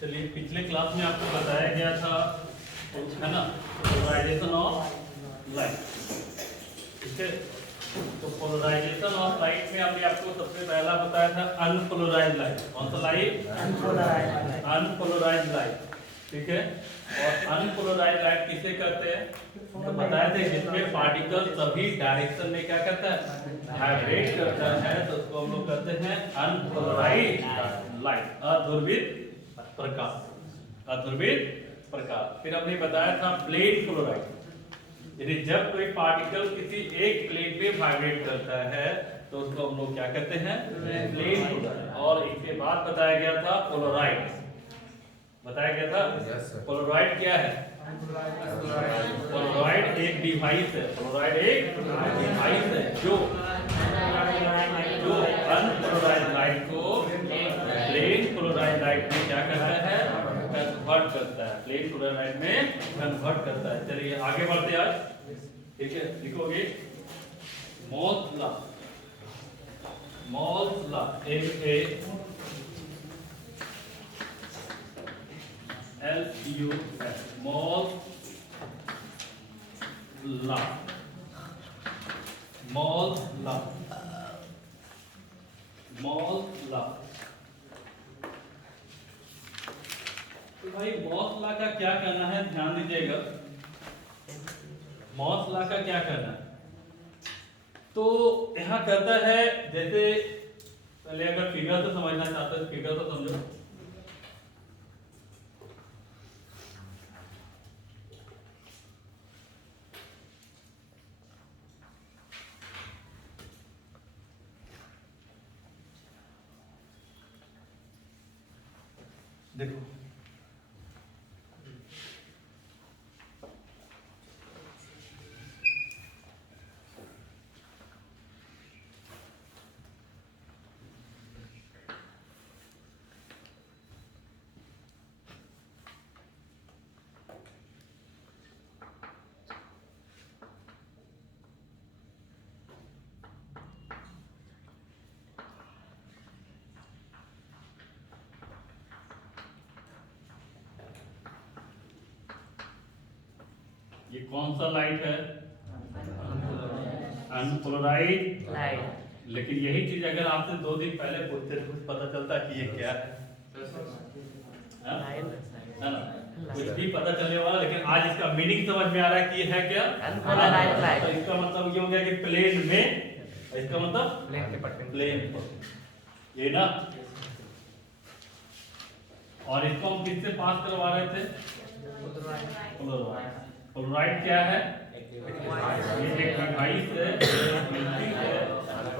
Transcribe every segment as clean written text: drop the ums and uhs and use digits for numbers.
चलिए पिछले क्लास में आपको बताया गया था है ना, पोलराइजेशन ऑफ लाइट। ठीक है, तो पोलराइजेशन ऑफ लाइट में हमने आपको सबसे पहला बताया था अनपोलराइज्ड लाइट। कौन सा लाइट? Unpolarised light. ठीक है, और अनपोलराइज्ड लाइट किसे कहते हैं? तो बताया थे जिसमें पार्टिकल सभी डायरेक्शन में क्या करता है, वाइब्रेट करता है, तो उसको हम लोग कहते हैं अनपोलराइज्ड लाइट, अध्रुवित प्रकाश। अध्रुवित प्रकाश। फिर हमने बताया था प्लेन पोलराइज्ड, यदि जब कोई पार्टिकल किसी एक प्लेन पे वाइब्रेट करता है तो उसको हम लोग क्या कहते हैं, प्लेन पोलराइज्ड। और इसके बाद बताया गया था पोलराइड। बताया गया था पोलराइड क्या है? पोलराइड एक डिवाइस है। पोलराइड एक डिवाइस है जो अनपोलराइज्ड लाइट को प्लेन पोलराइज्ड लाइट में क्या करता है, कन्वर्ट करता है। प्लेन पोलराइज्ड में कन्वर्ट करता है। चलिए आगे बढ़ते हैं आज। ठीक है, लिखोगे moles law. Moles law, MALS, moles law. Moles law, moles law. तो भाई मोल्स लॉ का क्या करना है, ध्यान दीजिएगा। मोल्स लॉ का क्या करना है, तो यहाँ कहता है, जैसे पहले अगर फिगर से समझना चाहते हो, फिगर तो समझो। देखो ये कौन सा लाइट है? Unpolarised light. लेकिन यही चीज अगर आपसे 2 दिन पहले पूछते तो कुछ पता चलता कि ये क्या है, है ना? कुछ भी पता चलने वाला, लेकिन आज इसका मीनिंग समझ में आ रहा है कि ये है क्या, अनपोलराइज्ड लाइट। तो इसका मतलब ये हो गया कि प्लेन में, इसका मतलब प्लेन पर, ये ना। और इसको हम किससे पास करवा रहे थे? पोलराइड। पोलराइड क्या है? ये एक डिवाइस है,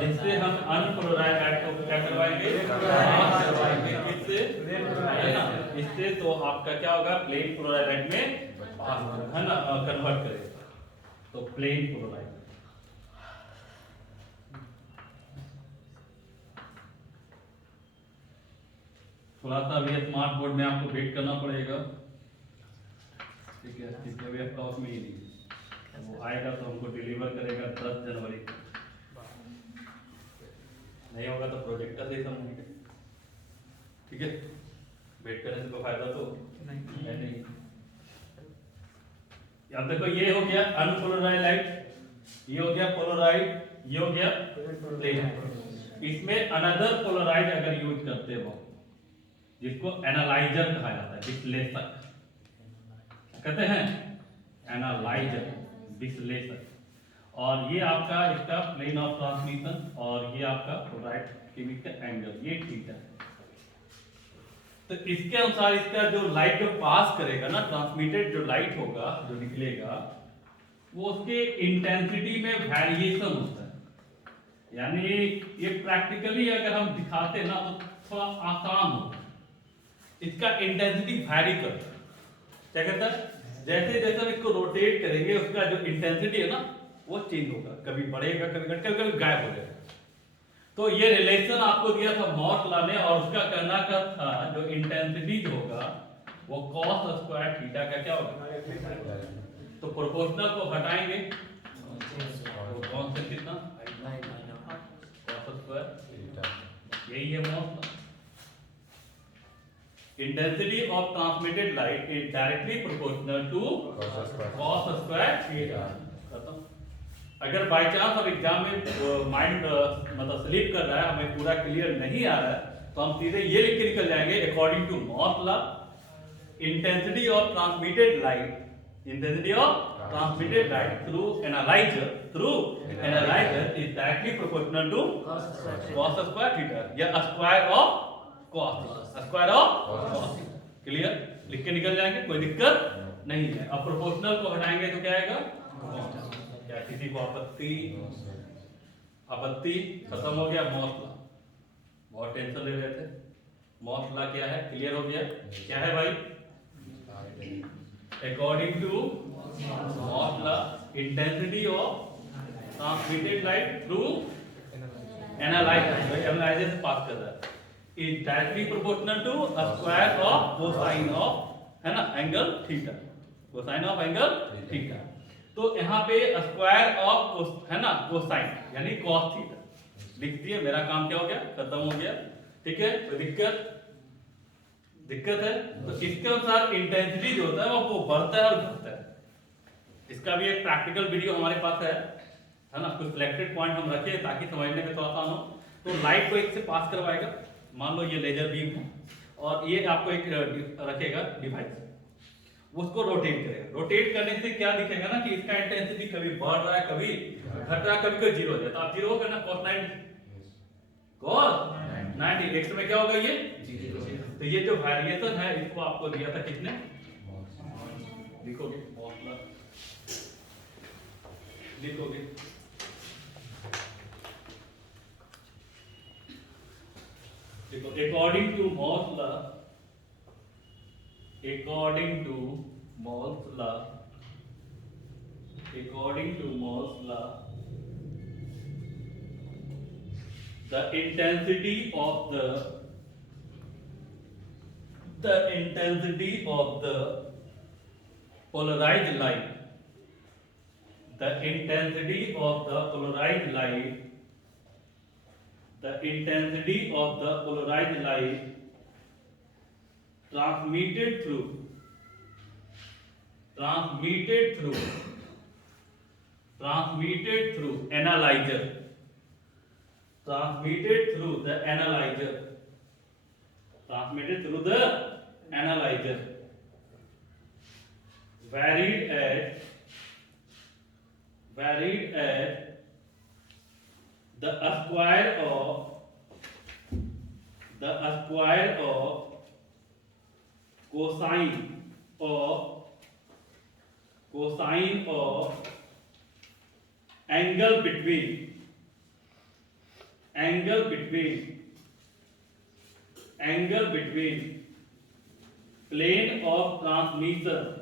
जिससे हम अनपोलराइज्ड लाइट को क्या करवाएंगे, पास करवाएंगे। किससे? है ना, इससे। तो आपका क्या होगा, प्लेन पोलराइज्ड लाइट में पास, है ना, कन्वर्ट करेगा। तो प्लेन पोलराइज्ड। थोड़ा सा अभी स्मार्ट बोर्ड में आपको वेट करना पड़ेगा। ठीक है, इसलिए अभी आपका उसमें ही नहीं, वो आएगा तो हमको डिलीवर करेगा 10 जनवरी को। नहीं होगा तो प्रोजेक्टर से ही समझेंगे। ठीक है, वेट करने से कोई फायदा तो नहीं। अब देखो, ये हो गया अनपोलराइज्ड लाइट, ये हो गया पोलराइड, ये हो गया प्लेन। इसमें अनदर पोलराइड अगर यूज करते हो, जिसको एनालाइजर कहा जाता है, विश्लेषक कहते हैं, एनालाइजर, विश्लेषक। और ये आपका इसका प्लेन ऑफ ट्रांसमिशन, और ये आपका पोलराइड के बीच का एंगल, ये थीटा है। तो इसके अनुसार इसका जो लाइट जो पास करेगा ना, ट्रांसमिटेड जो लाइट होगा, जो निकलेगा, वो उसके इंटेंसिटी में वेरिएशन होता है। यानी ये प्रैक्टिकली अगर हम दिखाते ना तो थोड़ा आसान होता है। इसका इंटेंसिटी वैरी करता है। क्या करता है? जैसे जैसे हम इसको रोटेट करेंगे, उसका जो इंटेंसिटी है ना, वो चेंज होगा, कभी बढ़ेगा, कभी घटेगा, कभी गायब हो जाएगा। तो ये रिलेशन आपको दिया था मॉस लॉ ने, और उसका करना का था जो इंटेंसिटी होगा वो cos स्क्वायर थीटा का क्या होगा। तो प्रोपोर्शनल को हटाएंगे, तो कौन से कितना cos स्क्वायर, यही है Malus law. Intensity of transmitted light is directly proportional to cos square theta. खत्म। अगर बाय चांस अब एग्जाम में माइंड मतलब स्लिप कर रहा है, हमें पूरा क्लियर नहीं आ रहा है, तो हम सीधे ये लिख के निकल जाएंगे according to Malus law intensity of transmitted light through analyzer is directly proportional to cos square theta या square of cos। क्लियर? लिख के निकल जाएंगे, कोई दिक्कत नहीं है। अब प्रोपोर्शनल को हटाएंगे तो क्या आएगा? क्या किसी को आपत्ति खत्म हो गया। मॉस लॉ, बहुत टेंशन ले रहे थे। मॉस लॉ क्या है? क्लियर हो गया? क्या है भाई? According to Moore's law, intensity of transmitted light through analyzer से पास कर रहा है, is directly proportional to a square of cosine of, है ना, angle theta, cosine of angle theta. तो यहाँ पे स्क्वायर ऑफ है ना कोसाइन यानी cos थीटा लिख दिए। मेरा काम क्या हो गया? खत्म हो गया। ठीक है? तो दिक्कत है तो इसके अनुसार इंटेंसिटी जो होता है वो बढ़ता है और घटता है। इसका भी एक प्रैक्टिकल वीडियो हमारे पास है ना। कुछ सिलेक्टेड पॉइंट हम रखे ताकि समझने में थोड़ा आसान हो। तो लाइट को एक से पास करवाएगा, मान लो ये लेजर बीम है और ये आपको एक रखेगा डिवाइस, उसको रोटेट करेगा। रोटेट करने से क्या दिखेगा ना कि इसका इंटेंसिटी कभी बढ़ रहा है, कभी घट रहा है, कभी जीरो हो जाता है। आप जीरो करना cos 90 एक्स में क्या होगा? ये तो ये जो वेरिएशन है इसको आपको दिया था किसने? लिखोगे लिखोगे देखो, according to Moore's law the intensity of the polarized light transmitted through analyzer varied at the square of cosine of angle between plane of transmission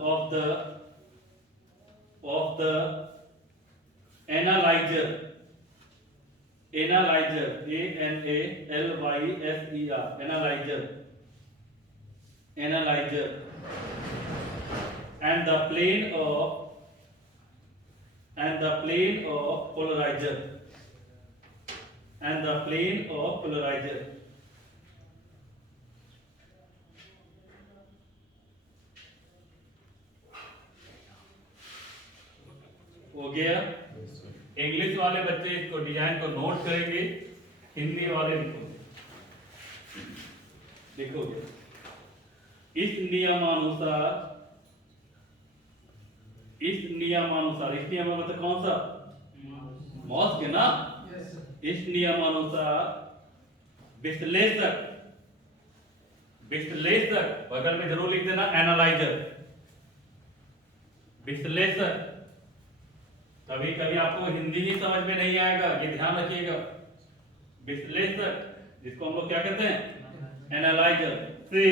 of the analyzer analyzer and the plane of polarizer हो गया। English वाले बच्चे इसको design को note करेंगे, हिंदी वाले लिखोगे। इस नियमानुसार मतलब कौन सा? मॉस के ना। इस नियमानुसार विश्लेषक बगल में जरूर लिख देना एनालाइजर। विश्लेषक, कभी कभी आपको हिंदी ही समझ में नहीं आएगा, ये ध्यान रखिएगा। विश्लेषक जिसको हम लोग क्या कहते हैं? एनालाइजर से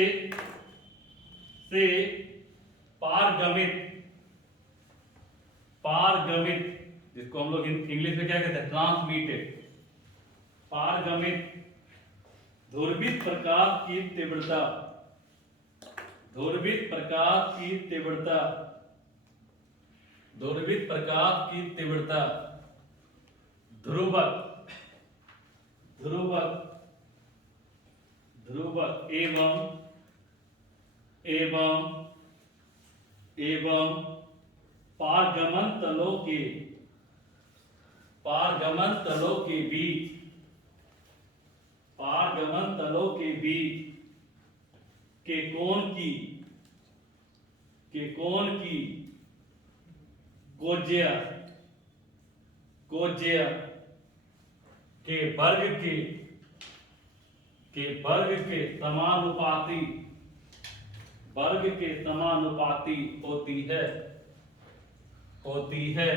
पारगमित जिसको हम लोग इंग्लिश में क्या कहते हैं? ट्रांसमिटेड। पारगमित ध्रुवित प्रकाश की तीव्रता ध्रुवक, ध्रुवक, ध्रुवक एवं एवं एवं पारगमन तलों के, पारगमन तलों के बीच, पारगमन तलों के बीच के कोण की, के कोण की कोज्य, कोज्य के वर्ग के वर्ग के समानुपाती, वर्ग के समानुपाती होती है, होती है,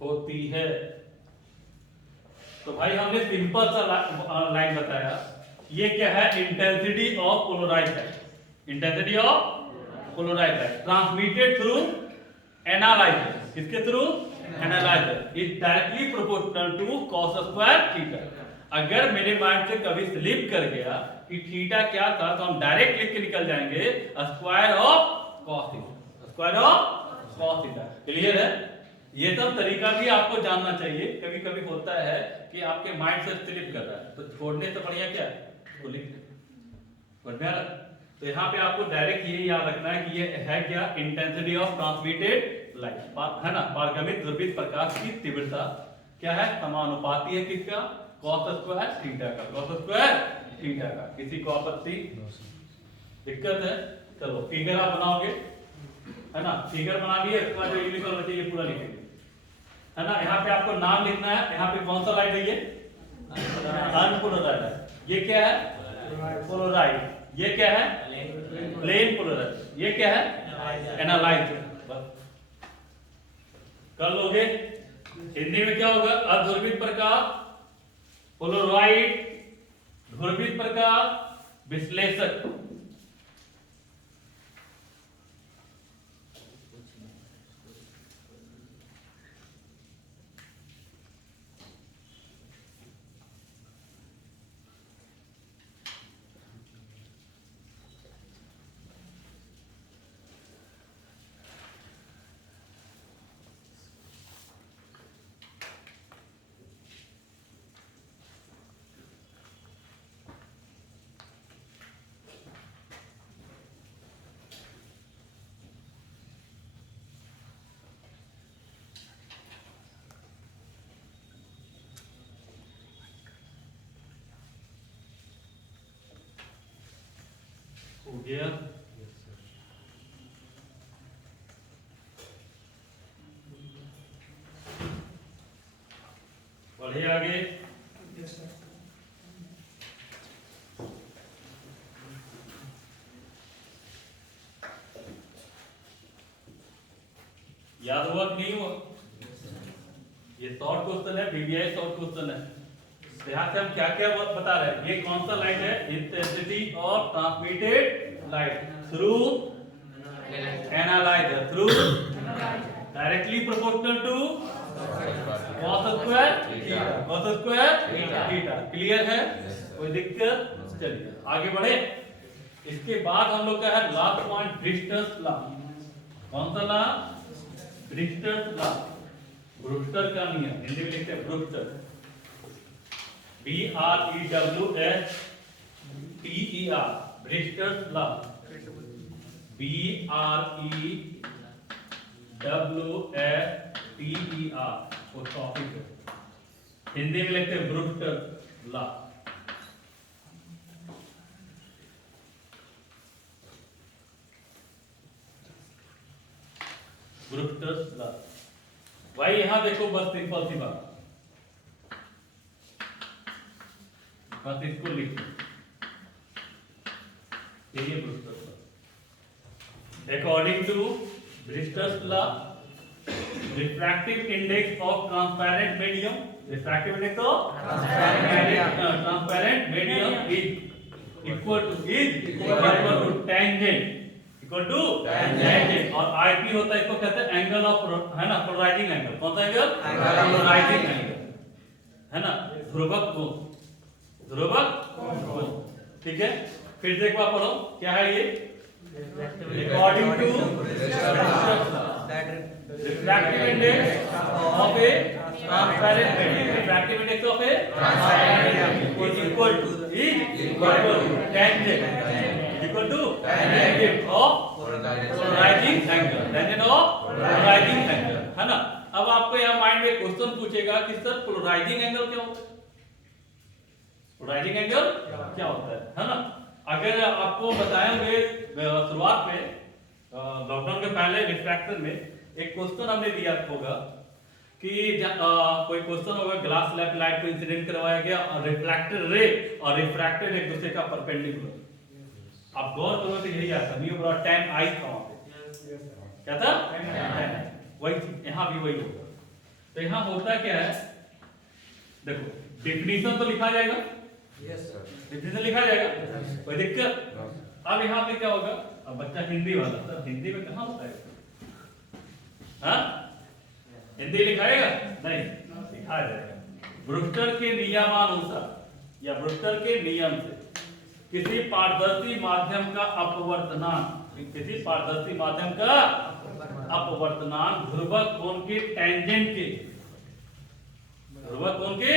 होती है। तो भाई हमने सिंपल सा लाइन बताया। ये क्या है? Intensity of polarised light, intensity of polarised light transmitted through analyser, किसके through? Analyser is directly proportional to cos square theta. अगर मेरे माइंड से कभी स्लिप कर गया कि थीटा क्या था, तो हम डायरेक्ट लिख के निकल जाएंगे square of cos theta, square of cos theta. Clear है? ये सब तरीका भी आपको जानना चाहिए। कभी कभी होता है कि आपके माइंड से स्लिप कर रहा है, तो छोड़ने से बढ़िया क्या है, तो लिख बढ़िया। तो यहाँ पे आपको डायरेक्ट ये याद रखना है कि ये है क्या? इंटेंसिटी ऑफ ट्रांसमिटेड लाइट, है ना, पारगमित ध्रुवित प्रकाश की तीव्रता क्या है? समानुपाती है किसका? cos स्क्वायर थीटा का, cos स्क्वायर थीटा का। किसी को आपत्ति, दिक्कत है? चलो फिगर आप बनाओगे, है ना, फिगर बना लिए, इसके बाद जो यूनिफॉर्म बचे ये पूरा लिखेंगे, है ना। यहाँ पे आपको नाम लिखना है। यहाँ पे कौन सा लाइट है? ये अनपोलराइज्ड है। ये क्या है? पोलराइज्ड। ये क्या है? Plane polarised. ये क्या है? एनालाइज्ड। कर लोगे? हिंदी में क्या होगा? अध्रुवित प्रकाश, पोलराइड, ध्रुवित प्रकाश, विश्लेषक। हो गया? बढ़े आगे। याद हुआ कि नहीं हुआ? ये शॉर्ट क्वेश्चन है, बीबीआई शॉर्ट क्वेश्चन है। यहाँ से हम क्या क्या बता रहे हैं? ये कौन सा लाइट है? Intensity of transmitted light through analyser, through directly proportional to cos square theta, cos square theta. Clear है? कोई दिक्कत? चलिए आगे बढ़े। इसके बाद हम लोग का है लास्ट पॉइंट, ब्रिस्टर्स लॉ। कौन सा लॉ? ब्रिस्टर्स लॉ, ब्रूस्टर का नियम। हिंदी में लिखते हैं ब्रूस्टर, BREWSTER, ब्रिस्टर्स लॉ, BREWSTER वो टॉपिक है। हिंदी में लिखते हैं ब्रूस्टर लॉ। Brewster's law. भाई यहां देखो, बस सिंपल सी बात, बस इसको लिखो, ये Brewster's law. According to Brewster's law, refractive index of transparent medium, refractive index of transparent medium is equal to tangent, equal to tangent. और आईपी होता है, इसको कहते हैं एंगल ऑफ, है ना, पोलराइजिंग एंगल। कौन सा एंगल? पोलराइजिंग एंगल, है ना, ध्रुवक कोण, ध्रुवक कोण। ठीक है, फिर से एक बार पढ़ो, क्या है ये? According to refractive index of a transparent medium, refractive index of a transparent medium is equal to tangent equal to tangent of polarising angle, tangent of polarising angle, है ना। अब आपको यहाँ माइंड में क्वेश्चन पूछेगा कि सर पोलराइजिंग एंगल क्या होता है, पोलराइजिंग एंगल क्या होता है ना। अगर आपको बताएंगे शुरुआत में लॉकडाउन के पहले रिफ्रैक्शन में एक क्वेश्चन हमने दिया होगा कि कोई क्वेश्चन होगा, ग्लास स्लैब लाइट को इंसिडेंट करवाया गया और रिफ्लेक्टेड रे और रिफ्रैक्टेड एक दूसरे का परपेंडिकुलर, आप गौर करो तो यही आता है, म्यू बराबर tan i था वहां पे, क्या था tan i, वही यहां भी वही होगा। तो यहां होता क्या है, देखो डेफिनेशन तो लिखा जाएगा, यस सर, डेफिनेशन लिखा जाएगा, कोई दिक्कत। अब यहाँ पे क्या होगा, अब बच्चा हिंदी वाला, सर हिंदी में कहाँ होता है, हाँ हिंदी लिखाएगा नहीं, लिखा जाएगा। ब्रूस्टर के नियमानुसार या ब्रूस्टर के नियम से किसी पारदर्शी माध्यम का अपवर्तनान, किसी पारदर्शी माध्यम का अपवर्तनान ध्रुवक कोण के टेंजेंट के, ध्रुवक कोण के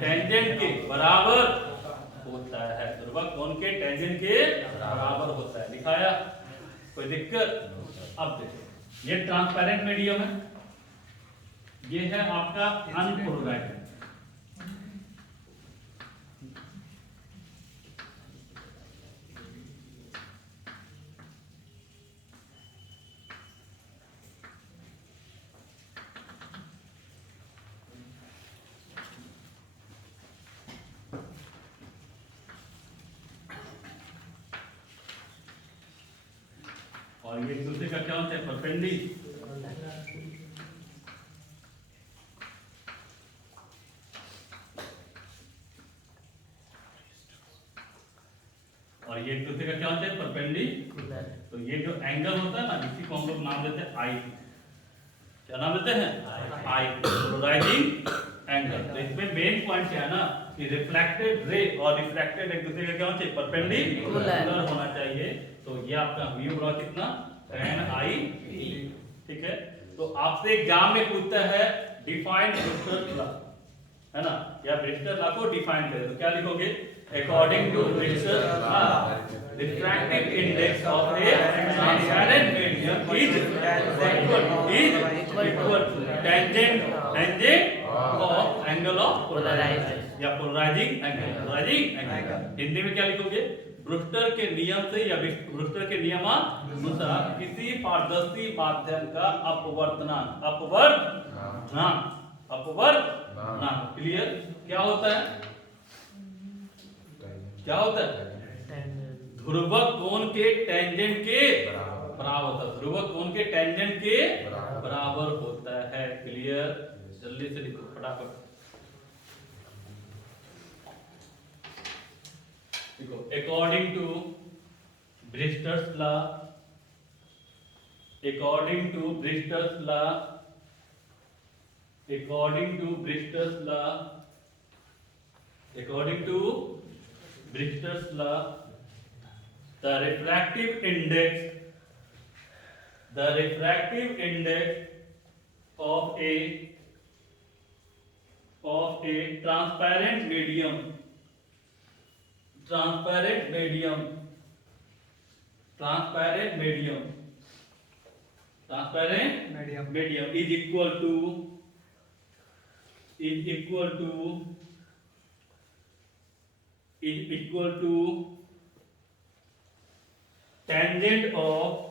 टेंजेंट के बराबर होता है, ध्रुवक कोण के टेंजेंट के बराबर होता है, दिखाया, कोई दिक्कत। अब देखो ये ट्रांसपेरेंट मीडियम है, ये है आपका अनपोलराइज्ड, और ये दूसरे का क्या होता है, परपेंडिकुलर, और ये एक दूसरे का क्या होता है, परपेंडिकुलर। तो ये जो एंगल होता है ना, इसी को हम लोग नाम देते हैं आई, क्या नाम देते हैं, आई, पोलराइजिंग एंगल। तो इसमें मेन पॉइंट क्या है ना कि रिफ्लेक्टेड रे और रिफ्रैक्टेड एक दूसरे का क्या होना चाहिए, परपेंडिकुलर होना चाहिए। तो ये आपका म्यू बराबर कितना, tan i, ठीक है। तो आपसे एग्जाम में पूछता है डिफाइन ब्रूस्टर्स लॉ, है ना, या ब्रूस्टर लॉ को डिफाइन करें तो क्या लिखोगे, according to Brewster's law refractive index of a transparent medium is equal to tangent of angle of polarisation या polarising angle, polarising angle. Hindi में क्या लिखोगे, ब्रूस्टर के नियम से या ब्रूस्टर के नियमानुसार किसी पारदर्शी माध्यम का अपवर्तनान, अपवर्तनान, अपवर्तनान, क्लियर, क्या होता है, क्या होता है, ध्रुवक कोण के टेंजेंट के बराबर होता है, ध्रुवक कोण के टेंजेंट के बराबर होता है, क्लियर। जल्दी से लिखो फटाफट, देखो according to Brewster's law, according to Brewster's law, according to Brewster's law, according to Brewster's law the refractive index of a transparent medium, transparent medium is equal to tangent of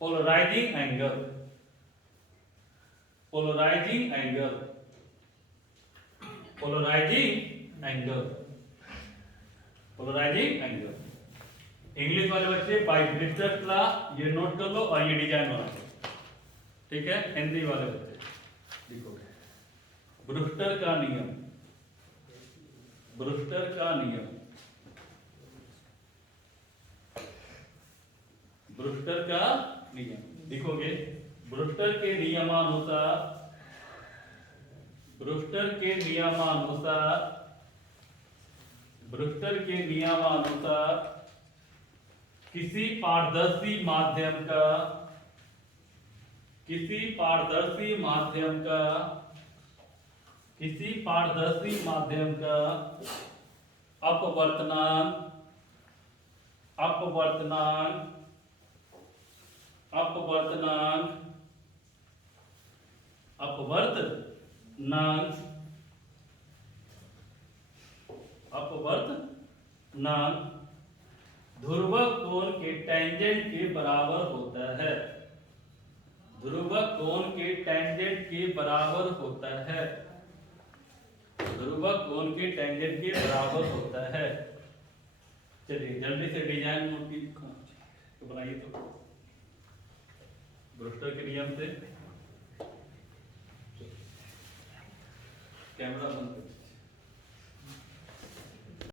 polarizing angle, polarizing angle, polarizing angle, polarizing angle। English वाले बच्चे bye Brewster's law ये note कर लो और ये design बना लो, ठीक है। हिंदी वाले बच्चे देखो, ब्रूस्टर का नियम, ब्रूस्टर का नियम, ब्रूस्टर का नियम लिखोगे, ब्रूस्टर के नियमानुसार, ब्रूस्टर के नियमानुसार, ब्रूस्टर के नियमानुसार किसी पारदर्शी माध्यम का, किसी पारदर्शी माध्यम का अपवर्तनांक ध्रुवक कोण के टेंजेंट के बराबर होता है। ध्रुवक कोण के टेंजेंट के बराबर होता है। ध्रुवक कोण के टेंजेंट के बराबर होता है। चलिए जल्दी से डिजाइन नोट की तो बनाइए तो ब्रूस्टर के नियम से कैमरा बंद करिए।